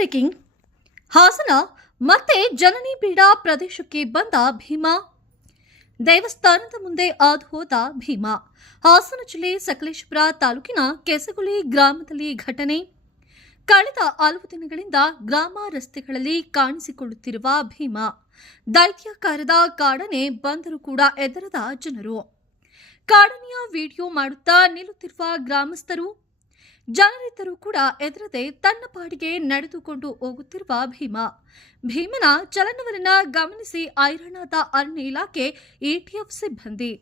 Breaking Hassan ಮತ್ತೆ ಜನನಿ ಬೀಡ ಪ್ರದೇಶಕ್ಕೆ ಬಂದ ಭೀಮಾ. ದೇವಸ್ಥಾನದ ಮುಂದೆ ಹಾದು ಹೋದ ಭೀಮಾ. ಹಾಸನ ಜಿಲ್ಲೆ ಸಕಲೇಶಪುರ ತಾಲೂಕಿನ ಕೆಸಗುಳಿ ಗ್ರಾಮದಲ್ಲಿ ಘಟನೆ. ಕಳೆದ ಹಲವು ದಿನಗಳಿಂದ ಗ್ರಾಮ ರಸ್ತೆಗಳಲ್ಲಿ ಕಾಣಿಸಿಕೊಳ್ಳುತ್ತಿರುವ ಭೀಮಾ. ದೈತ್ಯಾಕಾರದ ಕಾಡನೆ ಬಂದರೂ ಕೂಡ ಹೆದರದ ಜನರು. ಕಾಡನೆಯ ವಿಡಿಯೋ ಮಾಡುತ್ತಾ ನಿಲ್ಲುತ್ತಿರುವ ಗ್ರಾಮಸ್ಥರು. ಜನರಿದ್ದರೂ ಕೂಡ ಹೆದರದೆ ತನ್ನ ಪಾಡಿಗೆ ನಡೆದುಕೊಂಡು ಹೋಗುತ್ತಿರುವ ಭೀಮನ ಚಲನವಲನ ಗಮನಿಸಿ ಐರಾಣಾದ ಅರಣ್ಯ ಇಲಾಖೆ ಎಟಿಎಫ್ ಸಿಬ್ಬಂದಿ.